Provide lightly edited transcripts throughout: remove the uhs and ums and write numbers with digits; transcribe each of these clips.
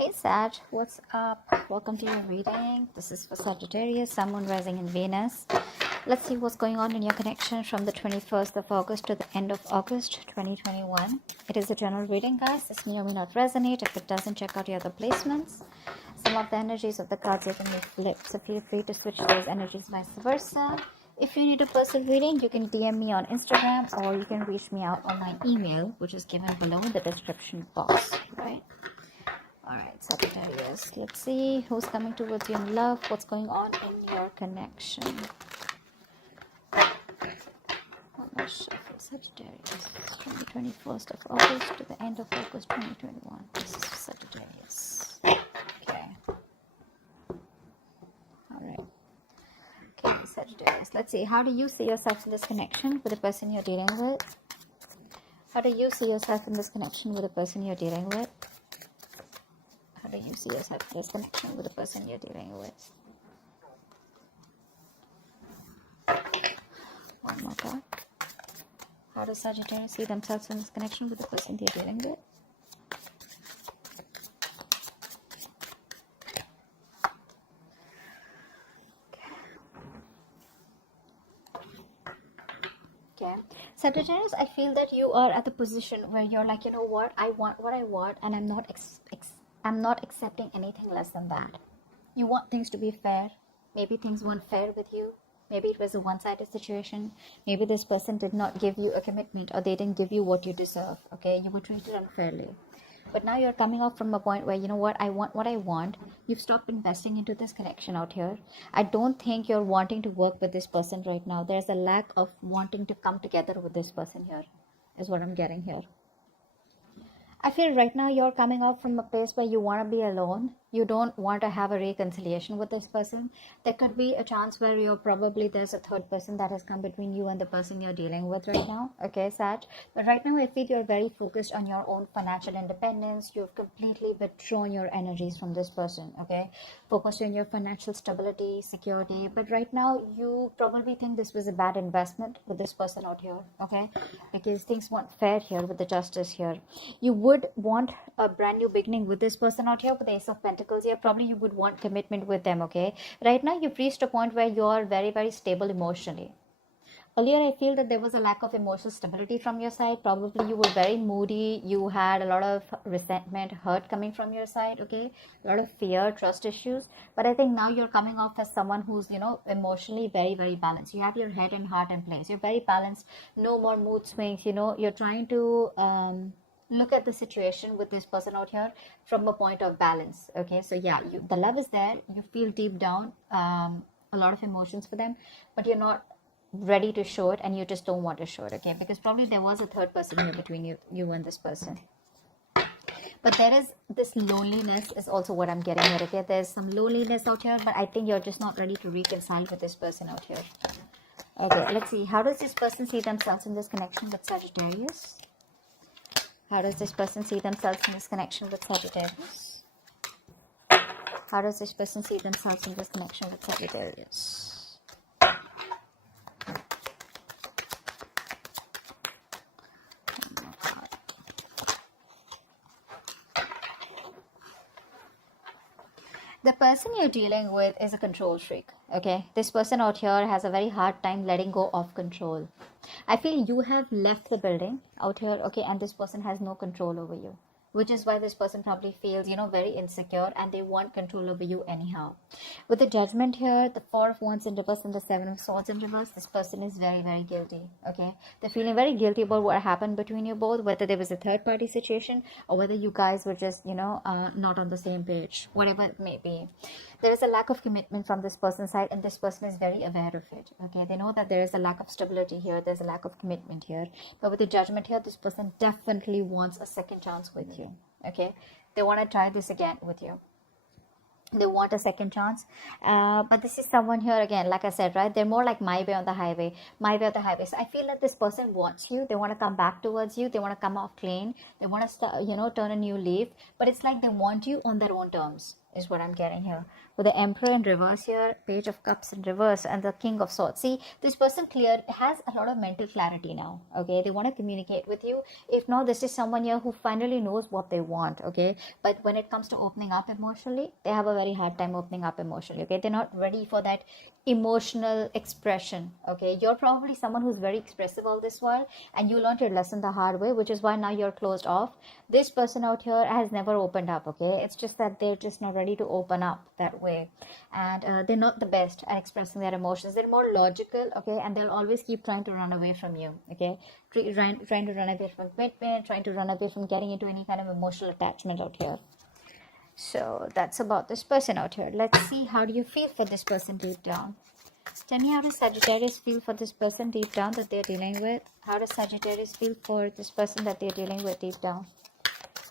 Hey Sag, what's up? Welcome to your reading. This is for Sagittarius, Sun, Moon, Rising in Venus. Let's see what's going on in your connection from the 21st of August to the end of August 2021. It is a general reading, guys. This may or may not resonate. If it doesn't, check out your other placements. Some of the energies of the cards are going to flip, so feel free to switch those energies vice versa. If you need a personal reading, you can DM me on Instagram or you can reach me out on my email, which is given below in the description box, right? Alright, Sagittarius. Let's see who's coming towards you in love. What's going on in your connection? Shuffle Sagittarius from the 21st of August to the end of August 2021. This is Sagittarius. Okay. Alright. Okay, Sagittarius. Let's see. How do you see yourself in this connection with the person you're dealing with? How do you see yourself in this connection with the person you're dealing with? How do you see yourself in this connection with the person you're dealing with? One more card. How does Sagittarius see themselves in this connection with the person they're dealing with? Okay. Sagittarius, I feel that you are at the position where you're like, you know what, I want what I want, and I'm not accepting anything less than that. You want things to be fair. Maybe things weren't fair with you. Maybe it was a one-sided situation. Maybe this person did not give you a commitment, or they didn't give you what you deserve. Okay, you were treated unfairly. But now you're coming up from a point where, you know what, I want what I want. You've stopped investing into this connection out here. I don't think you're wanting to work with this person right now. There's a lack of wanting to come together with this person here, is what I'm getting here. I feel right now you're coming out from a place where you want to be alone. You don't want to have a reconciliation with this person. There could be a chance where there's a third person that has come between you and the person you're dealing with right now. Okay, Sag. But right now I feel you're very focused on your own financial independence. You've completely withdrawn your energies from this person. Okay, focused on your financial stability, security. But right now you probably think this was a bad investment with this person out here. Okay, because things weren't fair here with the justice here. You would want a brand new beginning with this person out here with the Ace of Pentacles here. Probably you would want commitment with them. Okay, right now you've reached a point where you're very, very stable emotionally. Earlier I feel that there was a lack of emotional stability from your side. Probably you were very moody. You had a lot of resentment, hurt coming from your side. Okay, a lot of fear, trust issues. But I think now you're coming off as someone who's, emotionally very, very balanced. You have your head and heart in place. You're very balanced. No more mood swings. You're trying to look at the situation with this person out here from a point of balance. Okay, so yeah, the love is there. You feel deep down a lot of emotions for them, but you're not ready to show it, and you just don't want to show it. Okay, because probably there was a third person here between you and this person. But there is this loneliness is also what I'm getting here. Okay, there's some loneliness out here, but I think you're just not ready to reconcile with this person out here. Okay, let's see. How does this person see themselves in this connection with Sagittarius? How does this person see themselves in this connection with Sagittarius? How does this person see themselves in this connection with Sagittarius? The person you're dealing with is a control freak. Okay, this person out here has a very hard time letting go of control. I feel you have left the building out here, okay, and this person has no control over you, which is why this person probably feels, very insecure, and they want control over you anyhow. With the Judgment here, the Four of Wands in reverse and the Seven of Swords in reverse, this person is very, very guilty. Okay, they're feeling very guilty about what happened between you both, whether there was a third party situation or whether you guys were just, not on the same page, whatever it may be. There is a lack of commitment from this person's side, and this person is very aware of it. Okay, they know that there is a lack of stability here, there's a lack of commitment here. But with the Judgment here, this person definitely wants a second chance with you. Okay, they want to try this again with you. They want a second chance. But this is someone here again, like I said, right, they're more like my way on the highway. So I feel that this person wants you. They want to come back towards you. They want to come off clean. They want to start, turn a new leaf. But it's like they want you on their own terms. is what I'm getting here. With the Emperor in reverse here, Page of Cups in reverse, and the King of Swords. See, this person has a lot of mental clarity now, okay? They want to communicate with you. If not, this is someone here who finally knows what they want, okay? But when it comes to opening up emotionally, they have a very hard time opening up emotionally, okay? They're not ready for that emotional expression, okay? You're probably someone who's very expressive all this while, and you learned your lesson the hard way, which is why now you're closed off. This person out here has never opened up, okay? It's just that they're just not ready to open up that way, and they're not the best at expressing their emotions. They're more logical, okay, and they'll always keep trying to run away from you, okay? Trying to run away from commitment, trying to run away from getting into any kind of emotional attachment out here. So that's about this person out here. Let's see, how do you feel for this person deep down? Tell me, how does Sagittarius feel for this person deep down that they're dealing with? How does Sagittarius feel for this person that they're dealing with deep down?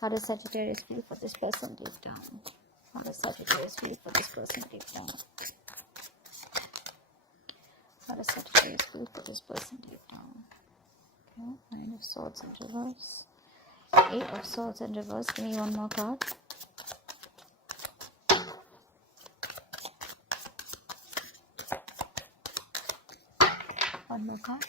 How does Sagittarius feel for this person deep down? How does Sagittarius feel for this person deep down? How does Sagittarius feel for this person deep down? Okay, Nine of Swords in reverse. Eight of Swords in reverse. Give me one more card. One more card.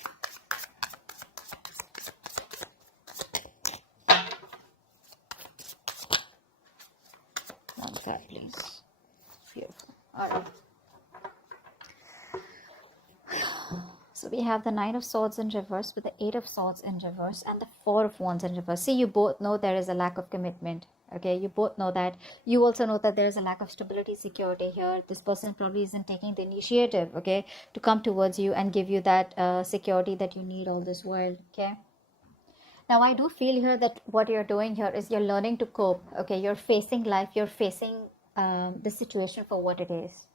One card, please. Beautiful. Alright. So we have the Nine of Swords in reverse with the Eight of Swords in reverse and the Four of Wands in reverse. See, you both know there is a lack of commitment. Okay, you both know that. You also know that there is a lack of stability, security here. This person probably isn't taking the initiative, okay, to come towards you and give you that security that you need all this while, okay? Now, I do feel here that what you're doing here is you're learning to cope, okay? You're facing life, you're facing the situation for what it is.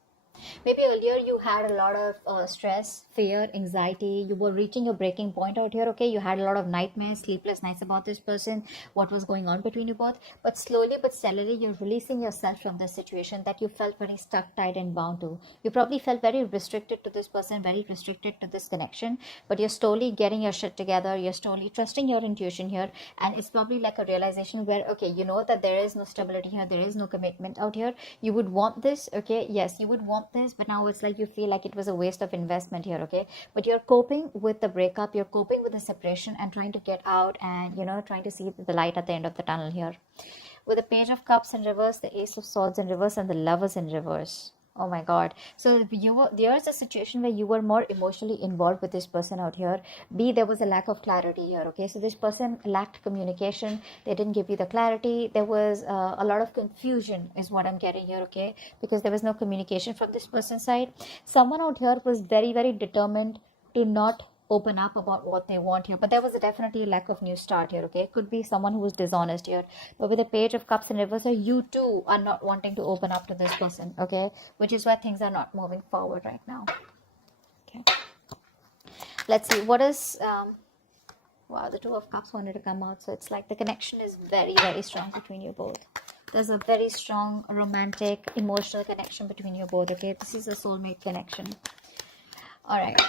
Maybe earlier you had a lot of stress, fear, anxiety. You were reaching your breaking point out here, okay? You had a lot of nightmares, sleepless nights about this person, what was going on between you both. But slowly but steadily, you're releasing yourself from this situation that you felt very stuck, tied, and bound to. You probably felt very restricted to this person, very restricted to this connection. But you're slowly getting your shit together. You're slowly trusting your intuition here. And it's probably like a realization where, okay, you know that there is no stability here. There is no commitment out here. You would want this, okay? Yes, you would want this, but now it's like you feel like it was a waste of investment here, okay? But you're coping with the breakup, you're coping with the separation and trying to get out and, you know, trying to see the light at the end of the tunnel here. With the Page of Cups in reverse, the Ace of Swords in reverse, and the Lovers in reverse. Oh my God. So there's a situation where you were more emotionally involved with this person out here. There was a lack of clarity here, okay? So this person lacked communication. They didn't give you the clarity. There was a lot of confusion is what I'm getting here, okay? Because there was no communication from this person's side. Someone out here was very, very determined to not open up about what they want here, but there was definitely a lack of new start here, okay? Could be someone who was dishonest here. But with the Page of Cups in reverse, you too are not wanting to open up to this person, okay? Which is why things are not moving forward right now. Okay, let's see what is wow, the Two of Cups wanted to come out. So it's like the connection is very, very strong between you both. There's a very strong romantic emotional connection between you both, okay? This is a soulmate connection. All right,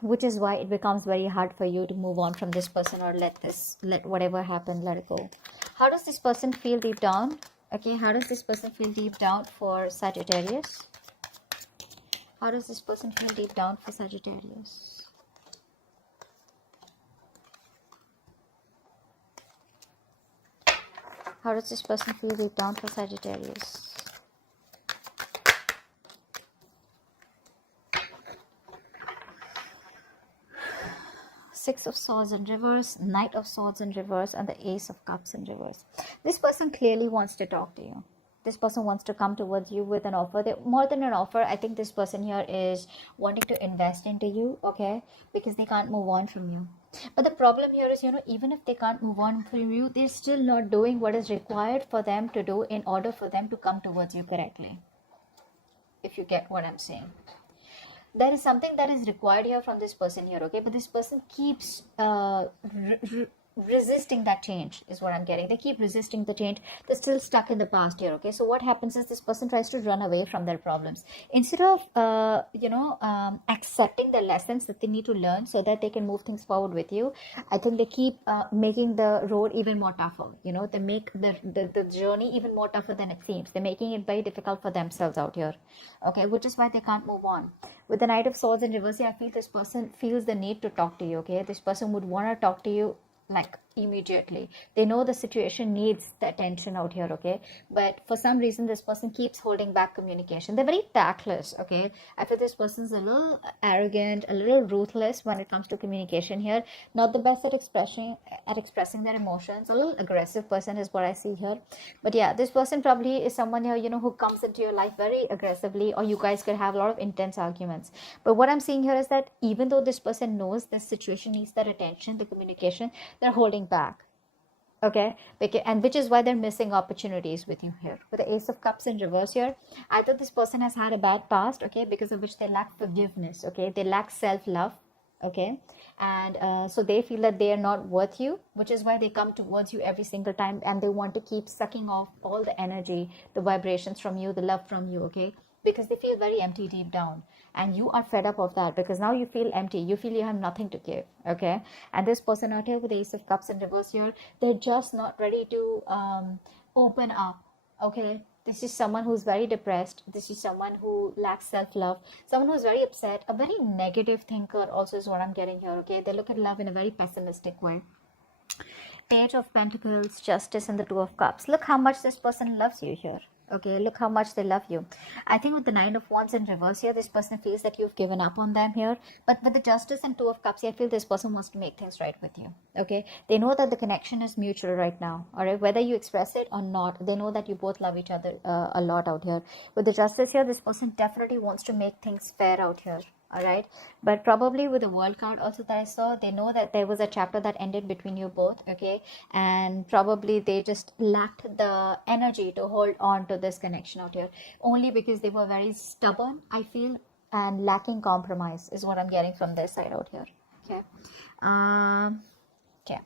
which is why it becomes very hard for you to move on from this person or let whatever happen, let it go. How does this person feel deep down? Okay, how does this person feel deep down for Sagittarius? How does this person feel deep down for Sagittarius? How does this person feel deep down for Sagittarius? Six of Swords in reverse, Knight of Swords in reverse, and the Ace of Cups in reverse. This person clearly wants to talk to you. This person wants to come towards you with an offer. More than an offer, I think this person here is wanting to invest into you, okay? Because they can't move on from you. But the problem here is, you know, even if they can't move on from you, they're still not doing what is required for them to do in order for them to come towards you correctly. If you get what I'm saying. There is something that is required here from this person here, okay? But this person keeps resisting that change is what I'm getting. They keep resisting the change. They're still stuck in the past here. Okay, so what happens is this person tries to run away from their problems instead of accepting the lessons that they need to learn so that they can move things forward with you. I think they keep making the road even more tougher. They make the journey even more tougher than it seems. They're making it very difficult for themselves out here. Okay, which is why they can't move on. With the Knight of Swords in reverse, I feel this person feels the need to talk to you. Okay, this person would want to talk to you like immediately. They know the situation needs the attention out here. Okay, but for some reason this person keeps holding back communication. They're very tactless. Okay, I feel this person's a little arrogant, a little ruthless when it comes to communication here. Not the best at expressing their emotions. A little aggressive person is what I see here. But yeah, this person probably is someone here, who comes into your life very aggressively, or you guys could have a lot of intense arguments. But what I'm seeing here is that even though this person knows this situation needs their attention, the communication, they're holding back. Okay, and which is why they're missing opportunities with you here. With the Ace of Cups in reverse here, either this person has had a bad past, okay, because of which they lack forgiveness. Okay, they lack self-love. Okay, and so they feel that they are not worth you, which is why they come towards you every single time, and they want to keep sucking off all the energy, the vibrations from you, the love from you. Okay, because they feel very empty deep down, and you are fed up of that because now you feel empty. You feel you have nothing to give. Okay, and this person out here with the Ace of Cups in reverse here, they're just not ready to open up. Okay, this is someone who's very depressed. This is someone who lacks self-love, someone who's very upset, a very negative thinker also is what I'm getting here. Okay, they look at love in a very pessimistic way. Page of Pentacles, Justice, and the Two of Cups. Look how much this person loves you here. Okay, look how much they love you. I think with the Nine of Wands in reverse here, this person feels that you've given up on them here. But with the Justice and Two of Cups here, I feel this person wants to make things right with you. Okay, they know that the connection is mutual right now. All right, whether you express it or not, they know that you both love each other a lot out here. With the Justice here, this person definitely wants to make things fair out here. All right, but probably with the World card also that I saw, they know that there was a chapter that ended between you both. Okay, and probably they just lacked the energy to hold on to this connection out here, only because they were very stubborn, I feel, and lacking compromise is what I'm getting from this side out here. Okay, okay,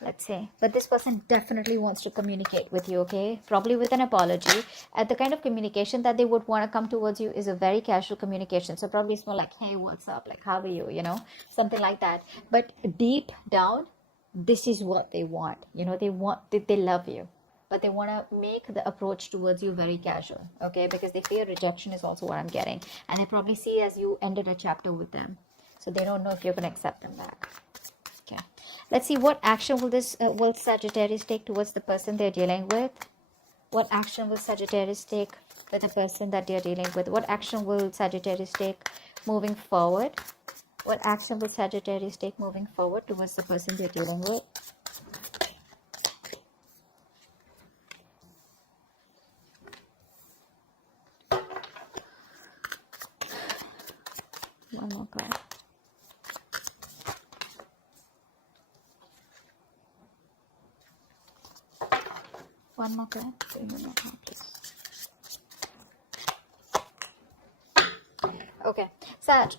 let's say, but this person definitely wants to communicate with you. Okay, probably with an apology. The kind of communication that they would want to come towards you is a very casual communication, so probably it's more like, hey, what's up, like, how are you, something like that. But deep down, this is what they want. They love you, but they want to make the approach towards you very casual. Okay, because they fear rejection is also what I'm getting, and they probably see as you ended a chapter with them, so they don't know if you're going to accept them back. Okay, let's see what action will Sagittarius take towards the person they're dealing with. What action will Sagittarius take with the person that they're dealing with? What action will Sagittarius take moving forward? What action will Sagittarius take moving forward towards the person they're dealing with? One more card. One more card. One more card, please. Okay, Sag,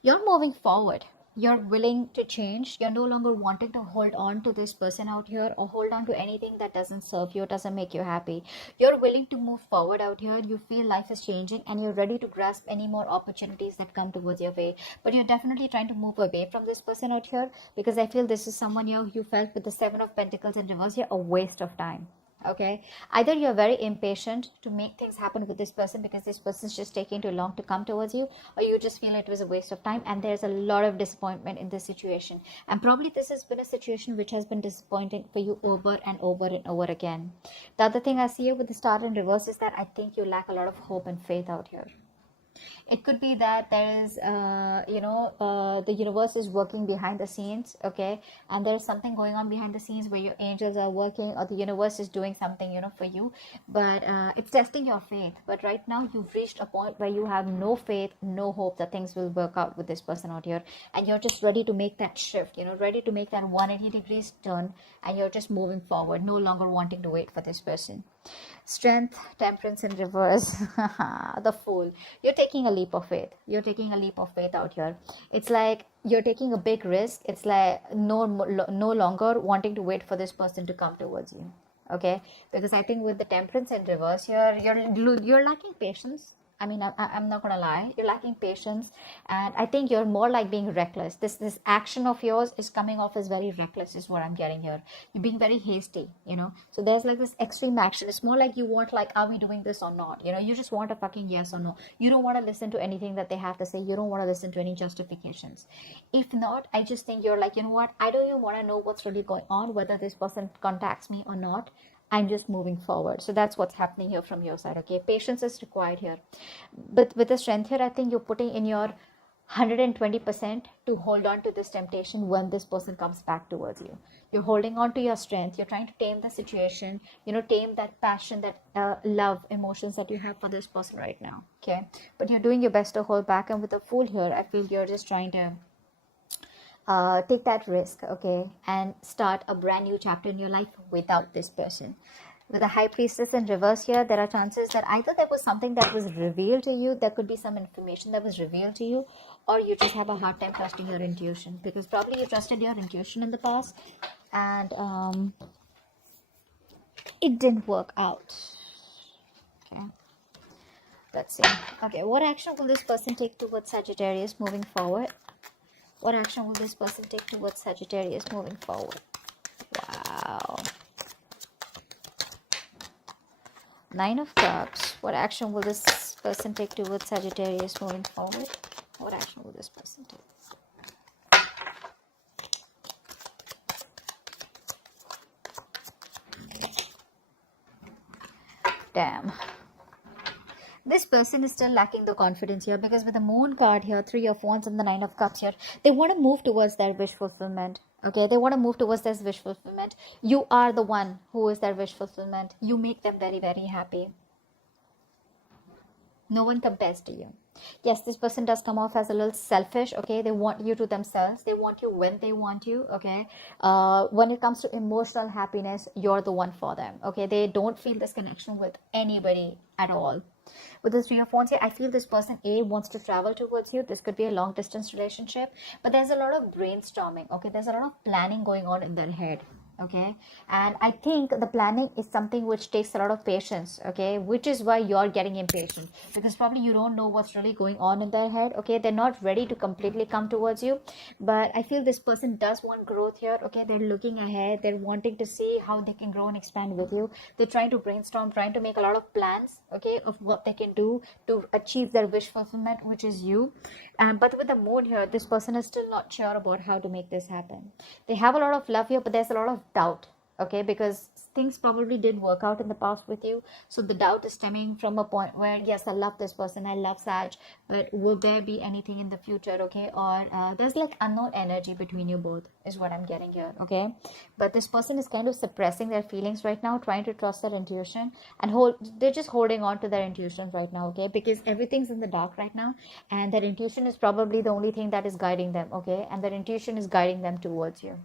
you're moving forward. You're willing to change. You're no longer wanting to hold on to this person out here or hold on to anything that doesn't serve you, doesn't make you happy. You're willing to move forward out here. You feel life is changing and you're ready to grasp any more opportunities that come towards your way. But you're definitely trying to move away from this person out here, because I feel this is someone here you felt with the Seven of Pentacles in reverse here a waste of time. Okay, either you're very impatient to make things happen with this person because this person's just taking too long to come towards you, or you just feel it was a waste of time, and there's a lot of disappointment in this situation. And probably this has been a situation which has been disappointing for you over and over and over again. The other thing I see here with the Star in reverse is that I think you lack a lot of hope and faith out here. It could be that there is the universe is working behind the scenes, okay, and there's something going on behind the scenes where your angels are working, or the universe is doing something for you, but it's testing your faith. But right now you've reached a point where you have no faith, no hope that things will work out with this person out here, and you're just ready to make that shift, ready to make that 180 degrees turn, and you're just moving forward, no longer wanting to wait for this person. Strength, Temperance in reverse. The Fool. You're taking a leap of faith. You're taking a leap of faith out here. It's like you're taking a big risk. It's like no longer wanting to wait for this person to come towards you. Okay, because I think with the temperance in reverse here, you're lacking patience. I mean, I'm not gonna lie, you're lacking patience, and I think you're more like being reckless. This action of yours is coming off as very reckless, is what I'm getting here. You're being very hasty, you know. So there's like this extreme action. It's more like you want, like, are we doing this or not? You know, you just want a fucking yes or no. You don't want to listen to anything that they have to say. You don't want to listen to any justifications. If not, I just think you're like, you know what? I don't even want to know what's really going on, whether this person contacts me or not. I'm just moving forward. So that's what's happening here from your side. Okay, patience is required here, but with the strength here, I think you're putting in your 120% to hold on to this temptation when this person comes back towards you. You're holding on to your strength. You're trying to tame the situation, you know, tame that passion, that love emotions that you have for this person right now. Okay, but you're doing your best to hold back. And with the Fool here, I feel you're just trying to take that risk, okay, and start a brand new chapter in your life without this person. With the High Priestess in reverse here, there are chances that either there was something that was revealed to you, there could be some information that was revealed to you, or you just have a hard time trusting your intuition, because probably you trusted your intuition in the past and it didn't work out. Okay, let's see. Okay, what action will this person take towards Sagittarius moving forward? What action will this person take towards Sagittarius moving forward? Wow. Nine of Cups. What action will this person take towards Sagittarius moving forward? What action will this person take? Damn. This person is still lacking the confidence here, because with the Moon card here, Three of Wands and the Nine of Cups here, they want to move towards their wish fulfillment. Okay, they want to move towards their wish fulfillment. You are the one who is their wish fulfillment. You make them very, very happy. No one compares to you. Yes, this person does come off as a little selfish. Okay, they want you to themselves. They want you when they want you. Okay, when it comes to emotional happiness, you're the one for them. Okay, they don't feel this connection with anybody at all. With the Three of Wands here, I feel this person wants to travel towards you. This could be a long distance relationship, but there's a lot of brainstorming. Okay, there's a lot of planning going on in their head. Okay, and I think the planning is something which takes a lot of patience. Okay, which is why you're getting impatient, because probably you don't know what's really going on in their head. Okay, they're not ready to completely come towards you, but I feel this person does want growth here. Okay, they're looking ahead, they're wanting to see how they can grow and expand with you. They're trying to brainstorm, trying to make a lot of plans, okay, of what they can do to achieve their wish fulfillment, which is you. But with the Moon here, this person is still not sure about how to make this happen. They have a lot of love here, but there's a lot of doubt. Okay, because things probably did work out in the past with you, so the doubt is stemming from a point where, yes, I love this person, I love Sag, but will there be anything in the future? Okay, or there's like unknown energy between you both, is what I'm getting here. Okay, but this person is kind of suppressing their feelings right now, trying to trust their intuition, and they're just holding on to their intuition right now. Okay, because everything's in the dark right now, and their intuition is probably the only thing that is guiding them. Okay, and their intuition is guiding them towards you.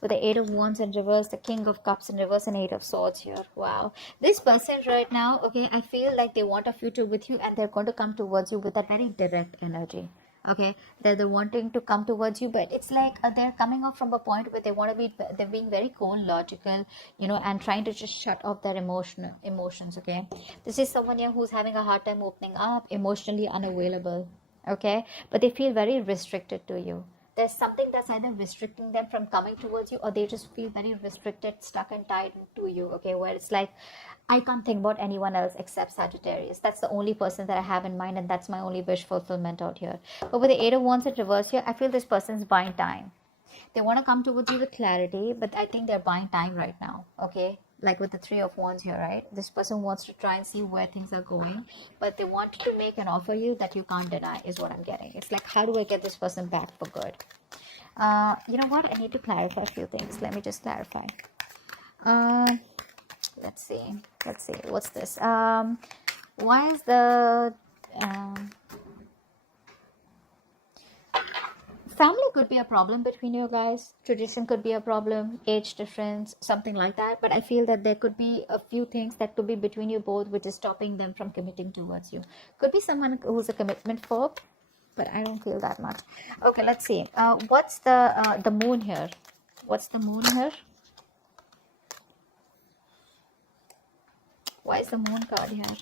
With the Eight of Wands in reverse, the King of Cups in reverse, and Eight of Swords here. Wow. This person right now, okay, I feel like they want a future with you, and they're going to come towards you with a very direct energy. Okay, they're wanting to come towards you, but it's like they're coming off from a point where they want to be, they're being very cold, logical, you know, and trying to just shut off their emotions. Okay, this is someone here who's having a hard time opening up, emotionally unavailable. Okay, but they feel very restricted to you. There's something that's either restricting them from coming towards you, or they just feel very restricted, stuck and tied to you. Okay, where it's like, I can't think about anyone else except Sagittarius. That's the only person that I have in mind, and that's my only wish fulfillment out here. But with the Eight of Wands in reverse here, I feel this person's buying time. They want to come towards you with clarity, but I think they're buying time right now. Okay, like with the Three of Wands here, right? This person wants to try and see where things are going, but they want to make an offer you that you can't deny, is what I'm getting. It's like, how do I get this person back for good? You know what? I need to clarify a few things. Let me just clarify. Let's see. What's this? Why is the family could be a problem between you guys. Tradition could be a problem, age difference, something like that. But I feel that there could be a few things that could be between you both, which is stopping them from committing towards you. Could be someone who's a commitment phobe. but I don't feel that much. Okay, let's see. What's the moon here? What's the moon here? Why is the moon card here?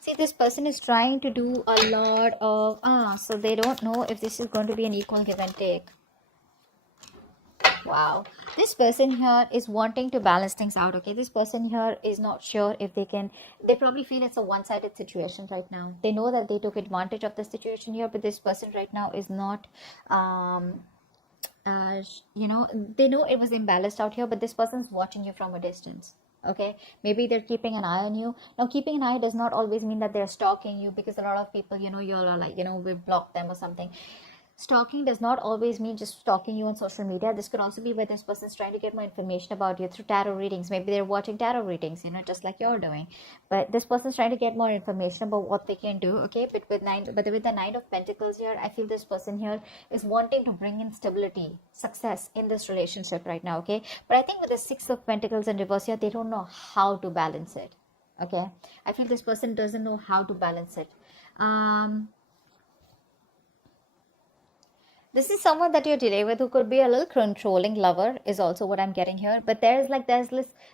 See, this person is trying to do a lot of so they don't know if this is going to be an equal give and take. Wow, this person here is wanting to balance things out. Okay, this person here is not sure if they can. They probably feel it's a one-sided situation right now. They know that they took advantage of the situation here, but this person right now is not you know, they know it was imbalanced out here, but this person's watching you from a distance. Okay, maybe they're keeping an eye on you. Now, keeping an eye does not always mean that they're stalking you, because a lot of people, you know, you're like, you know, we've blocked them or something. Stalking does not always mean just stalking you on social media. This could also be where this person is trying to get more information about you through tarot readings. Maybe they're watching tarot readings, you know, just like you're doing. But this person is trying to get more information about what they can do. Okay, but with the Nine of Pentacles here, I feel this person here is wanting to bring in stability, success in this relationship right now. Okay, but I think with the Six of Pentacles in reverse here, they don't know how to balance it. Okay, I feel this person doesn't know how to balance it. This is someone that you're dealing with who could be a little controlling lover, is also what I'm getting here. But there's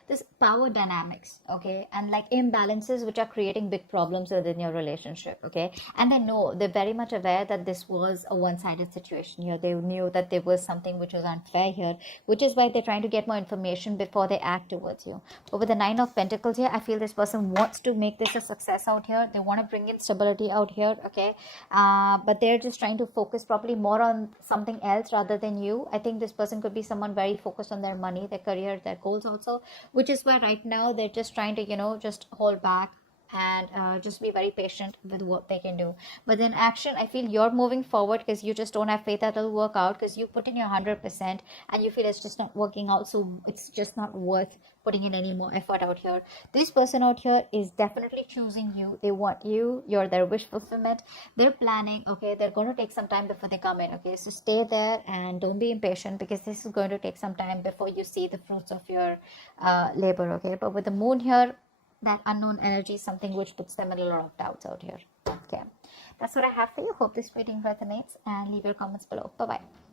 this power dynamics, okay, and like imbalances which are creating big problems within your relationship, okay. And they're very much aware that this was a one-sided situation here. They knew that there was something which was unfair here, which is why they're trying to get more information before they act towards you. But with the Nine of Pentacles here, I feel this person wants to make this a success out here. They want to bring in stability out here, okay. But they're just trying to focus probably more on something else rather than you. I think this person could be someone very focused on their money, their career, their goals also, which is why right now they're just trying to, you know, just hold back and just be very patient with what they can do. But in action, I feel you're moving forward because you just don't have faith that it'll work out, because you put in your 100% and you feel it's just not working out, so it's just not worth putting in any more effort out here. This person out here is definitely choosing you. They want you. You're their wish fulfillment. They're planning, okay. They're going to take some time before they come in, okay. So stay there and don't be impatient, because this is going to take some time before you see the fruits of your labor, okay. But with the moon here, that unknown energy is something which puts them in a lot of doubts out here. Okay, that's what I have for you. Hope this reading resonates, and leave your comments below. Bye bye.